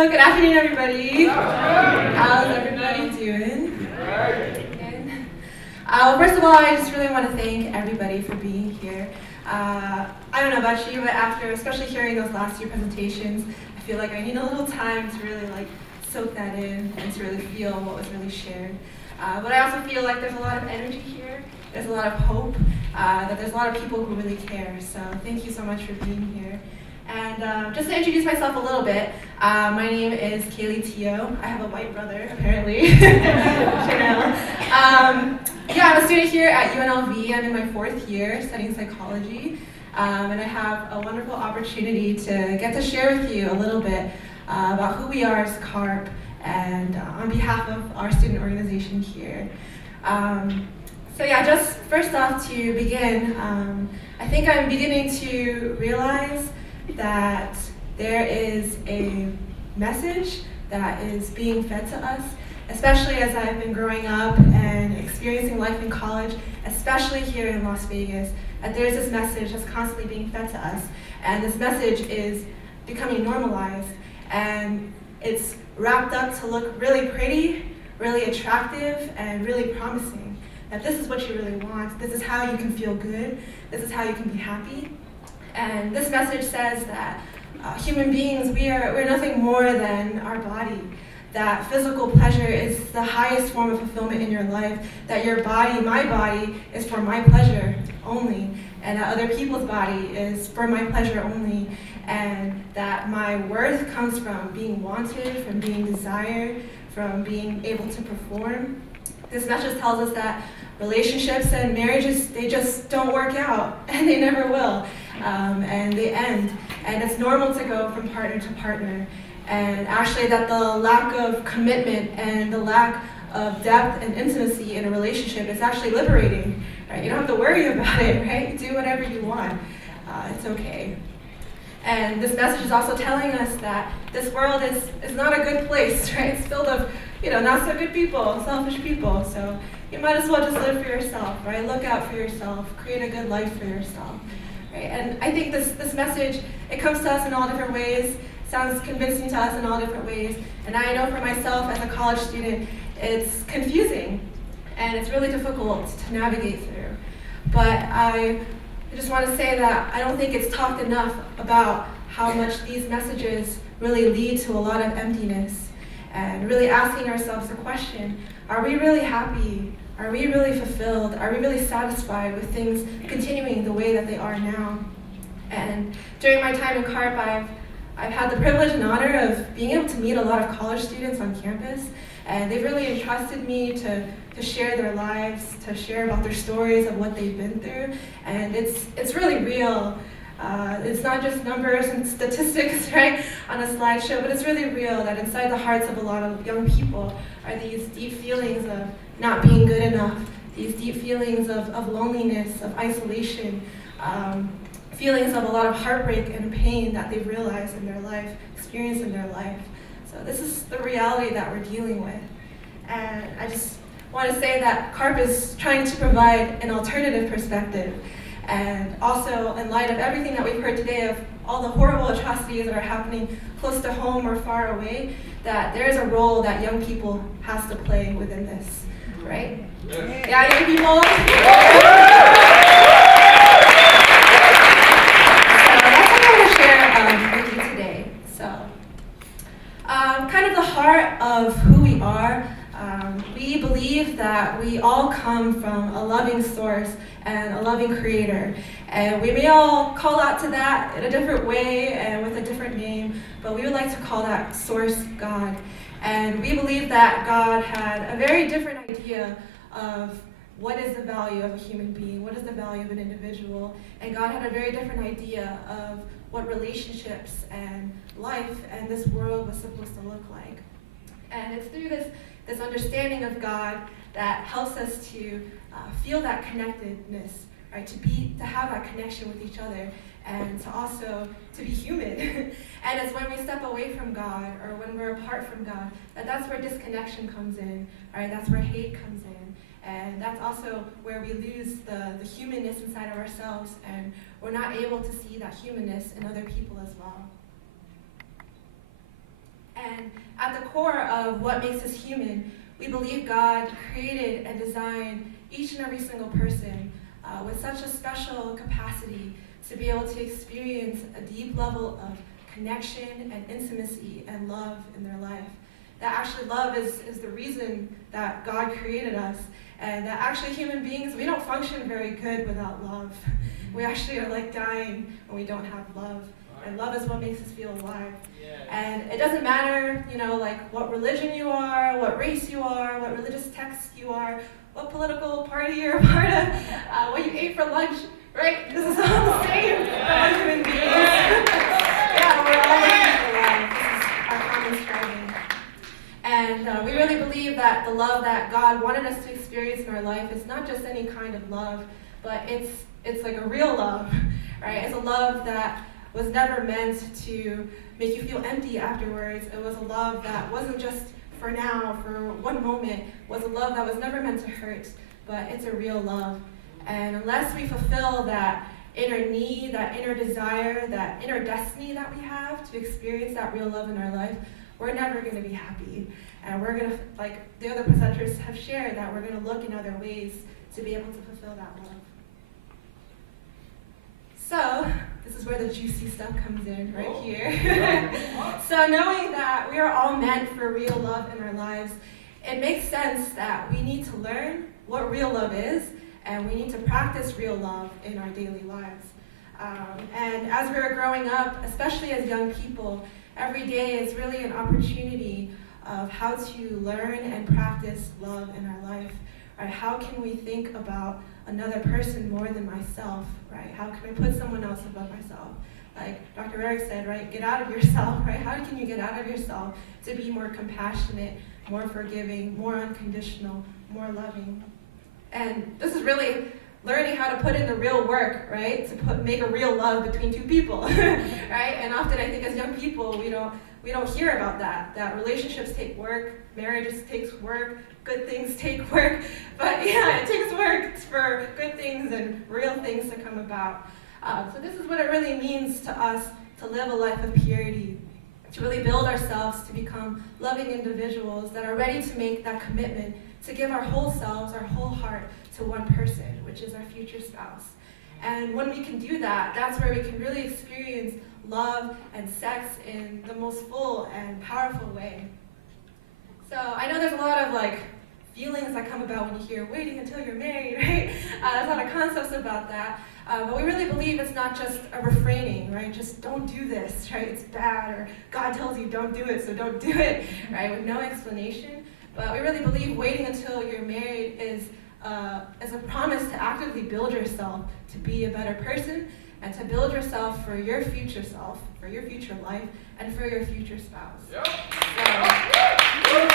Good afternoon, everybody. How's everybody doing? Good. Well, first of all, I just really want to thank everybody for being here. I don't know about you, but after especially hearing those last few presentations, I feel like I need a little time to really soak that in and to really feel what was really shared. But I also feel like there's a lot of energy here. There's a lot of hope. That there's a lot of people who really care. So thank you so much for being here. And just to introduce myself a little bit, my name is Kailey Teo. I have a white brother, apparently. I'm a student here at UNLV. I'm in my 4th year studying psychology. And I have a wonderful opportunity to get to share with you a little bit about who we are as CARP and on behalf of our student organization here. Just first off to begin, I think I'm beginning to realize that there is a message that is being fed to us, especially as I've been growing up and experiencing life in college, especially here in Las Vegas, that there's this message that's constantly being fed to us. And this message is becoming normalized, and it's wrapped up to look really pretty, really attractive, and really promising. That this is what you really want, this is how you can feel good, this is how you can be happy. And this message says that human beings, we're nothing more than our body. That physical pleasure is the highest form of fulfillment in your life. That your body, my body, is for my pleasure only. And that other people's body is for my pleasure only. And that my worth comes from being wanted, from being desired, from being able to perform. This message tells us that relationships and marriages, they just don't work out, and they never will, and they end. And it's normal to go from partner to partner. And actually that the lack of commitment and the lack of depth and intimacy in a relationship is actually liberating, right? You don't have to worry about it, right? Do whatever you want. It's okay. And this message is also telling us that this world is not a good place, right? It's filled of not so good people, selfish people. So you might as well just live for yourself, right? Look out for yourself, create a good life for yourself, right? And I think this message, it comes to us in all different ways, sounds convincing to us in all different ways. And I know for myself as a college student, it's confusing and it's really difficult to navigate through. But I just want to say that I don't think it's talked enough about how much these messages really lead to a lot of emptiness. And really asking ourselves the question, are we really happy? Are we really fulfilled? Are we really satisfied with things continuing the way that they are now? And during my time in CARP, I've had the privilege and honor of being able to meet a lot of college students on campus. And they've really entrusted me to share their lives, to share about their stories of what they've been through. And it's really real. It's not just numbers and statistics, right, on a slideshow, but it's really real that inside the hearts of a lot of young people are these deep feelings of not being good enough, these deep feelings of loneliness, of isolation, feelings of a lot of heartbreak and pain that they've realized in their life, experienced in their life. So this is the reality that we're dealing with. And I just want to say that CARP is trying to provide an alternative perspective. And also, in light of everything that we've heard today of all the horrible atrocities that are happening close to home or far away, that there is a role that young people has to play within this, right? Yeah, young people. So that's what I want to share with you today. So, kind of the heart of who we are. We believe that we all come from a loving source and a loving creator. And we may all call out to that in a different way and with a different name, but we would like to call that source God. And we believe that God had a very different idea of what is the value of a human being, what is the value of an individual, and God had a very different idea of what relationships and life and this world was supposed to look like. And it's through this understanding of God that helps us to feel that connectedness, right? To have that connection with each other, and to also to be human. And it's when we step away from God or when we're apart from God that's where disconnection comes in, right? That's where hate comes in, and that's also where we lose the humanness inside of ourselves, and we're not able to see that humanness in other people as well. And at the core of what makes us human, we believe God created and designed each and every single person with such a special capacity to be able to experience a deep level of connection and intimacy and love in their life. That actually love is the reason that God created us, and that actually human beings, we don't function very good without love. We actually are like dying when we don't have love. And love is what makes us feel alive. And it doesn't matter, like what religion you are, what race you are, what religious text you are, what political party you're a part of, what you ate for lunch, right? This is all the same for human beings. Yeah, we're all looking for love. This is our common striving. And we really believe that the love that God wanted us to experience in our life is not just any kind of love, but it's like a real love, right? It's a love that was never meant to make you feel empty afterwards. It was a love that wasn't just for now, for one moment. It was a love that was never meant to hurt, but it's a real love. And unless we fulfill that inner need, that inner desire, that inner destiny that we have to experience that real love in our life, we're never going to be happy. And we're going to, like the other presenters have shared, that we're going to look in other ways to be able to fulfill that love. So, this is where the juicy stuff comes in, right here. So knowing that we are all meant for real love in our lives, it makes sense that we need to learn what real love is, and we need to practice real love in our daily lives. And as we're growing up, especially as young people, every day is really an opportunity of how to learn and practice love in our life. Right? How can we think about another person more than myself, right? How can I put someone else above myself? Like Dr. Eric said, right? Get out of yourself, right? How can you get out of yourself to be more compassionate, more forgiving, more unconditional, more loving? And this is really learning how to put in the real work, right? To make a real love between two people, right? And often I think as young people, we don't hear about that relationships take work, marriages takes work, good things take work, but yeah, it takes work for good things and real things to come about. So this is what it really means to us to live a life of purity, to really build ourselves to become loving individuals that are ready to make that commitment to give our whole selves, our whole heart to one person, which is our future spouse. And when we can do that, that's where we can really experience love and sex in the most full and powerful way. So I know there's a lot of feelings that come about when you hear waiting until you're married, right? There's a lot of concepts about that. But we really believe it's not just a refraining, right? Just don't do this, right? It's bad, or God tells you don't do it, so don't do it, right? With no explanation. But we really believe waiting until you're married is a promise to actively build yourself to be a better person, and to build yourself for your future self, for your future life, and for your future spouse. Yep. So, we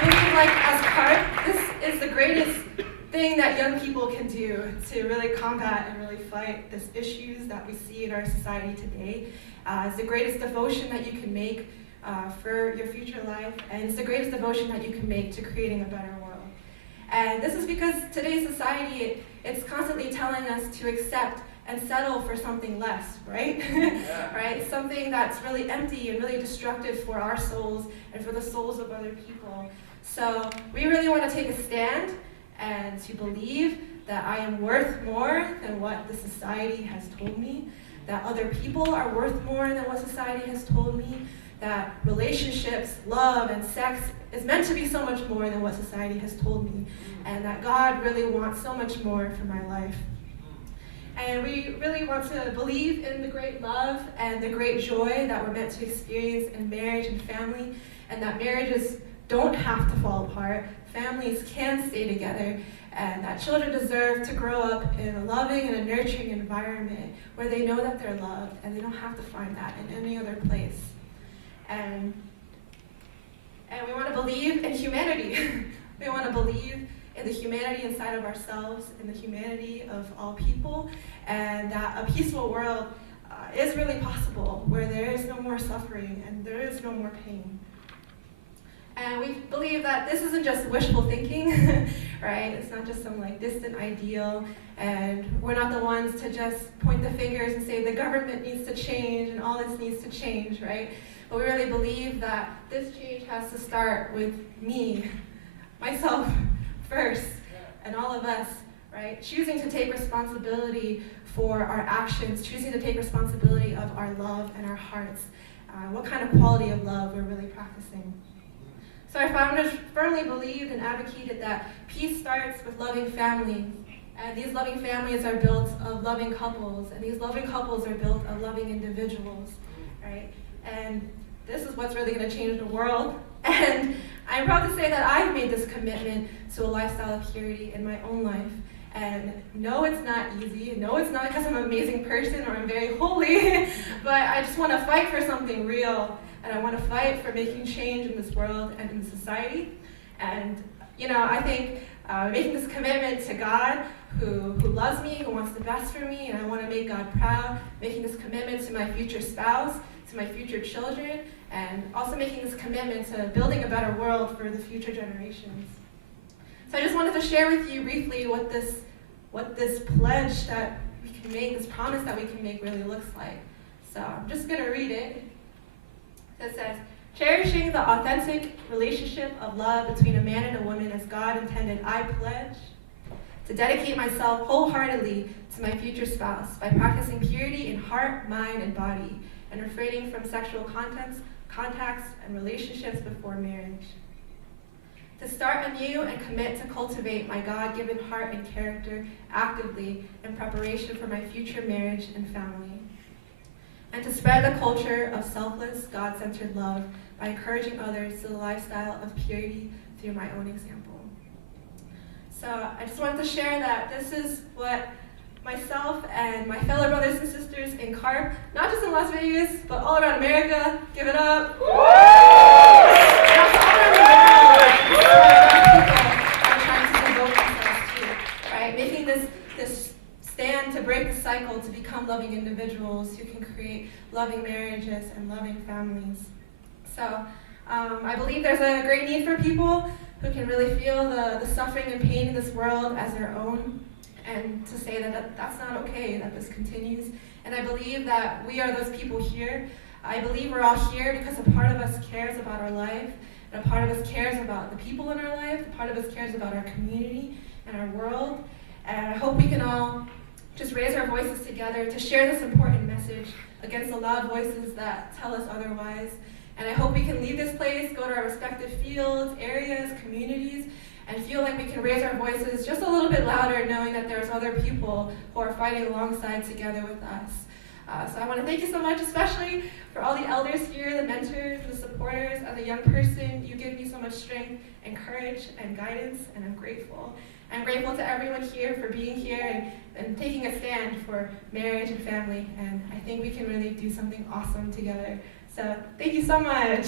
believe as CARP, this is the greatest thing that young people can do to really combat and really fight these issues that we see in our society today. It's the greatest devotion that you can make for your future life, and it's the greatest devotion that you can make to creating a better world. And this is because today's society, it's constantly telling us to accept and settle for something less, right? Yeah. Right? Something that's really empty and really destructive for our souls and for the souls of other people. So we really want to take a stand and to believe that I am worth more than what the society has told me, that other people are worth more than what society has told me, that relationships, love, and sex is meant to be so much more than what society has told me, and that God really wants so much more for my life. And we really want to believe in the great love and the great joy that we're meant to experience in marriage and family, and that marriages don't have to fall apart, families can stay together, and that children deserve to grow up in a loving and a nurturing environment where they know that they're loved, and they don't have to find that in any other place. And we want to believe in humanity. We want to believe in the humanity inside of ourselves, in the humanity of all people, and that a peaceful world is really possible, where there is no more suffering and there is no more pain. And we believe that this isn't just wishful thinking, right? It's not just some like distant ideal, and we're not the ones to just point the fingers and say the government needs to change and all this needs to change, right? But we really believe that this change has to start with me, myself first, and all of us, right? Choosing to take responsibility for our actions, choosing to take responsibility of our love and our hearts, what kind of quality of love we're really practicing. So our founders firmly believed and advocated that peace starts with loving families, and these loving families are built of loving couples, and these loving couples are built of loving individuals, right? And this is what's really going to change the world. And I'm proud to say that I've made this commitment to a lifestyle of purity in my own life. And no, it's not easy. No, it's not because I'm an amazing person or I'm very holy, but I just want to fight for something real. And I want to fight for making change in this world and in society. And, I think making this commitment to God, who loves me, who wants the best for me, and I want to make God proud, making this commitment to my future spouse, to my future children, and also making this commitment to building a better world for the future generations. So I just wanted to share with you briefly what this pledge that we can make, this promise that we can make really looks like. So I'm just going to read it. It says, cherishing the authentic relationship of love between a man and a woman as God intended, I pledge to dedicate myself wholeheartedly to my future spouse by practicing purity in heart, mind, and body, and refraining from sexual contacts and relationships before marriage. To start anew and commit to cultivate my God-given heart and character actively in preparation for my future marriage and family. And to spread the culture of selfless, God-centered love by encouraging others to the lifestyle of purity through my own example. So I just wanted to share that this is what myself and my fellow brothers and sisters in CARP, not just in Las Vegas, but all around America, give it up. All around the world, are trying to devote themselves to, right? Making this stand to break the cycle, to become loving individuals who can create loving marriages and loving families. So I believe there's a great need for people who can really feel the suffering and pain in this world as their own, and to say that that's not okay, that this continues. And I believe that we are those people here. I believe we're all here because a part of us cares about our life, and a part of us cares about the people in our life, a part of us cares about our community and our world. And I hope we can all just raise our voices together to share this important message against the loud voices that tell us otherwise. And I hope we can leave this place, go to our respective fields, areas, communities, and feel like we can raise our voices just a little bit louder, knowing that there's other people who are fighting alongside together with us. So I want to thank you so much, especially for all the elders here, the mentors, the supporters. As a young person, you give me so much strength and courage and guidance, and I'm grateful. I'm grateful to everyone here for being here and taking a stand for marriage and family, and I think we can really do something awesome together. So thank you so much.